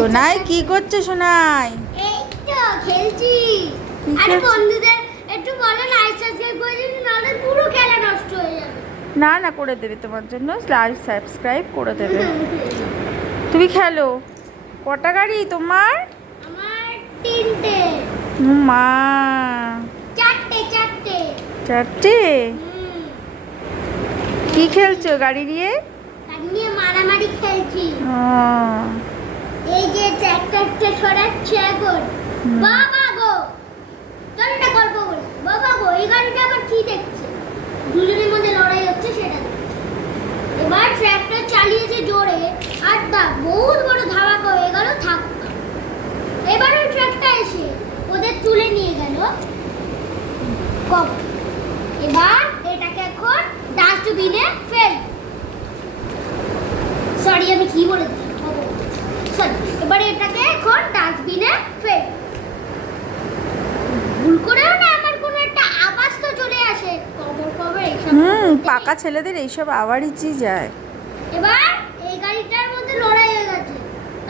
সোনাই কি করছে সোনাই? এই তো খেলছি। আরে বন্ধুদের একটু বলো লাইক সাবস্ক্রাইব করে দিন, নাহলে পুরো খেলা নষ্ট হয়ে যাবে। না না, করে দেবে, তোমার জন্য লাইক সাবস্ক্রাইব করে দেবে। তুমি খেলো। কটা গাড়ি তোমার? আমার তিনটে। মা, চারটে। চারটে? কি খেলছো গাড়ি নিয়ে? তার নিয়ে মারামারি খেলছি। ও, এই যে ট্র্যাক্টরটা সরাচ্ছে এখন। বাবা গো, চল না গল্প বলি। বাবা গো, এই গাড়িটা আবার কি দেখছে? দুজনের মধ্যে লড়াই হচ্ছে সেটা দেখছে। এবার ট্র্যাক্টর চালিয়েছে জোরে, আর তা বহুত বড় ধাক্কা হয়ে গেল ধাক্কা। এবার ওই ট্র্যাক্টর এসে ওদের তুলে নিয়ে গেল কবর। এবার এটাকে এখন ডাস্টবিনে ফেল। সরি, আমি কি বলে দিলাম? সরি। এবার এটাকে এখন ডাস্টবিনে ফেল। ভুল করেও না আমার কোনো একটা আওয়াজ তো চলে আসে, কবর এইসব। পাকা ছেলেদের এইসব আওয়াজই যায়। এবার এই গাড়িটার মধ্যে লড়াই হয়ে গেছে।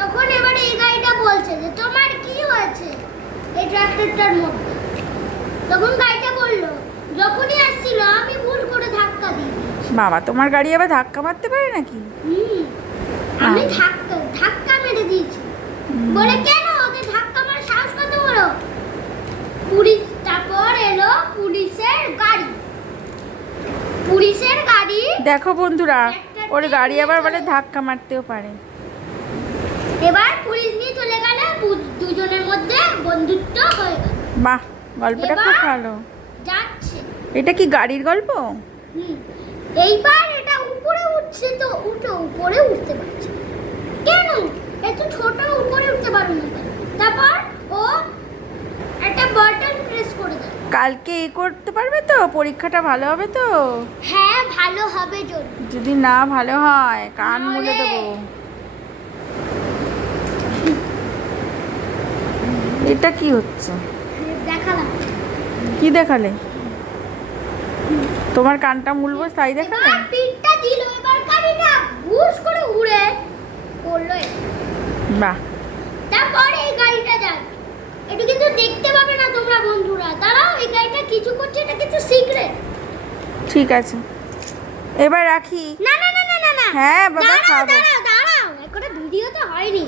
তখন এবার এই গাড়িটা বলছে যে তোমার কি হয়েছে এই ট্রাক্টরটার মধ্যে। তখন গাড়িটা বলল যখনই আসছিল আমি ভুল করে ধাক্কা দিয়ে দিয়েছি। বাবা, তোমার গাড়ি আবার ধাক্কা মারতে পারে নাকি? আমি ধাক্কা মেরে দিয়েছি। বলে কেন? ওদের ধাক্কা মারার সাহস কত বড়? পুলিশ, তারপর এলো পুলিশের গাড়ি। দেখো বন্ধুরা, ওর গাড়ি আবার মানে ধাক্কা মারতেও পারে। এবার পুলিশ নিয়ে চলে গেল, দুজনের মধ্যে বন্ধুত্ব হয়ে গেল। বাহ, গল্পটা খুব ভালো। যাচ্ছে। এটা কি গাড়ির গল্প? এইবার এটা উপরে উঠছে, তো উপরে উঠতে পারছে কেন? এত ছোট, উপরে উঠতে পারো না। তারপর ও একটা বাটন প্রেস করে দেয়। কালকে করতে পারবে তো? পরীক্ষাটা ভালো হবে তো? হ্যাঁ, ভালো হবে। যদি না ভালো হয় কান মুলে দেবো। এটা কি হচ্ছে? দেখালাম। কি দেখালে? তোমার কানটা মুলবো তাই দেখালে? এবার পিঠটা দিল, এবার গাড়িটা ঘুষ করে উড়ে পড়লো। বাহ। তারপরে এই গাড়িটা যায়। এটা কিন্তু দেখতে পাবে না তোমরা বন্ধুরা। দাঁড়াও, এই গাড়িটা কিছু করছে, এটা কিছু সিক্রেট। ঠিক আছে, এবার রাখি। না। হ্যাঁ বাবা, খাবো। দাঁড়াও, এখনো ভিডিও তো হয়নি।